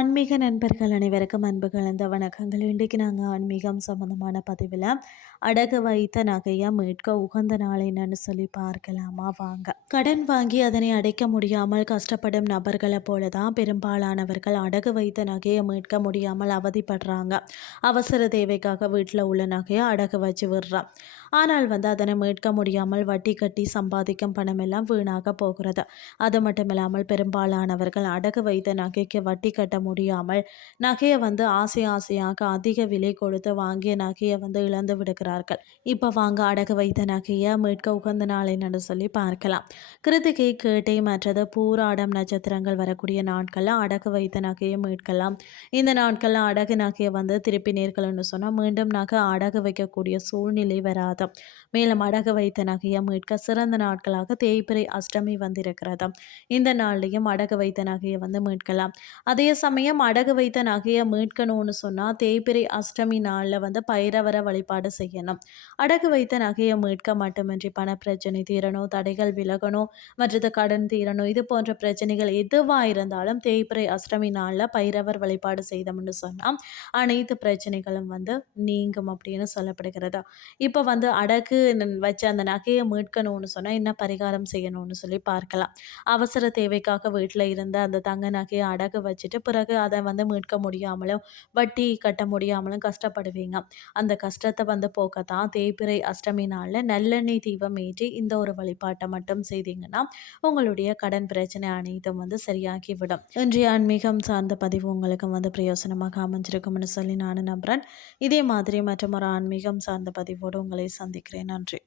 ஆன்மீக நண்பர்கள் அனைவருக்கும் அன்பு கலந்த வணக்கங்கள். இன்றைக்கு நாங்கள் ஆன்மீகம் சம்மந்தமான பதிவில் அடகு வைத்த நகையை மீட்க உகந்த நாள் என்னன்னு சொல்லி பார்க்கலாமா? வாங்க. கடன் வாங்கி அதனை அடைக்க முடியாமல் கஷ்டப்படும் நபர்களை போல தான் பெரும்பாலானவர்கள் அடகு வைத்த நகையை மீட்க முடியாமல் அவதிப்படுறாங்க. அவசர தேவைக்காக வீட்டில் உள்ள நகையை அடகு வச்சு விடுறான். ஆனால் வந்து அதனை மீட்க முடியாமல் வட்டி கட்டி சம்பாதிக்கும் பணம் எல்லாம் வீணாக போகிறது. அது மட்டும் இல்லாமல் பெரும்பாலானவர்கள் அடகு வைத்த நகைக்கு வட்டி கட்ட முடியாமல் நகையை வந்து ஆசை ஆசையாக அதிக விலை கொடுத்து வாங்கிய நகையை வந்து இழந்து விடுகிறார்கள். இப்போ வாங்க அடகு வைத்த நகையை மீட்க உகந்த நாள் என்னன்னு சொல்லி பார்க்கலாம். கிருத்திகை கேட்டை மற்றது பூராடம் நட்சத்திரங்கள் வரக்கூடிய நாட்களில் அடகு வைத்த நகையை மீட்கலாம். இந்த நாட்களில் அடகு நகையை வந்து திருப்பி நேர்கள்னு சொன்னால் மீண்டும் நகை அடகு வைக்கக்கூடிய சூழ்நிலை வராது. மேலும் அடகு வைத்த நகையை மீட்க சிறந்த நாட்களாக தேய்பிரை அஷ்டமி வந்திருக்கிறது. இந்த நாள்லையும் அடகு வைத்த நகையை வந்து மீட்கலாம். அதே சமயம் அடகு வைத்த நகையை மீட்கணும்னு சொன்னால் தேய்பிரை அஷ்டமி நாளில் வந்து பைரவர வழிபாடு செய்யணும். அடகு வைத்த நகையை மீட்க மட்டுமின்றி பணப்பிரச்சனை தீரணும் தடைகள் விலகணும் மற்றது கடன் தீரணும் இது போன்ற பிரச்சனைகள் எதுவாக இருந்தாலும் தேய்பிரை அஷ்டமி நாளில் பைரவர் வழிபாடு செய்தோம்னு சொன்னால் அனைத்து பிரச்சனைகளும் வந்து நீங்கும் அப்படின்னு சொல்லப்படுகிறது. இப்போ வந்து அடகு வச்ச அந்த நகையை மீட்கணும்னு சொன்னால் என்ன பரிகாரம் செய்யணும்னு சொல்லி பார்க்கலாம். அவசர தேவைக்காக வீட்டில் இருந்த அந்த தங்க நகையை அடகு வச்சுட்டு பிறகு அதை வந்து மீட்க முடியாமலும் வட்டி கட்ட முடியாமலும் கஷ்டப்படுவீங்க. அந்த கஷ்டத்தை வந்து போக்கத்தான் தேய்பிறை அஷ்டமி நாளில் நல்லெண்ணெய் தீபம் ஏற்றி இந்த ஒரு வழிபாட்டை மட்டும் செய்தீங்கன்னா உங்களுடைய கடன் பிரச்சனை அனைத்தும் வந்து சரியாகிவிடும். இன்றைய ஆன்மீகம் சார்ந்த பதிவு உங்களுக்கு வந்து பிரயோசனமாக அமைஞ்சிருக்கும்னு சொல்லி நான் நம்புகிறேன் இதே மாதிரி மற்றும் ஒரு ஆன்மீகம் சார்ந்த பதிவோடு உங்களை சந்திக்கிறேன். நன்றி.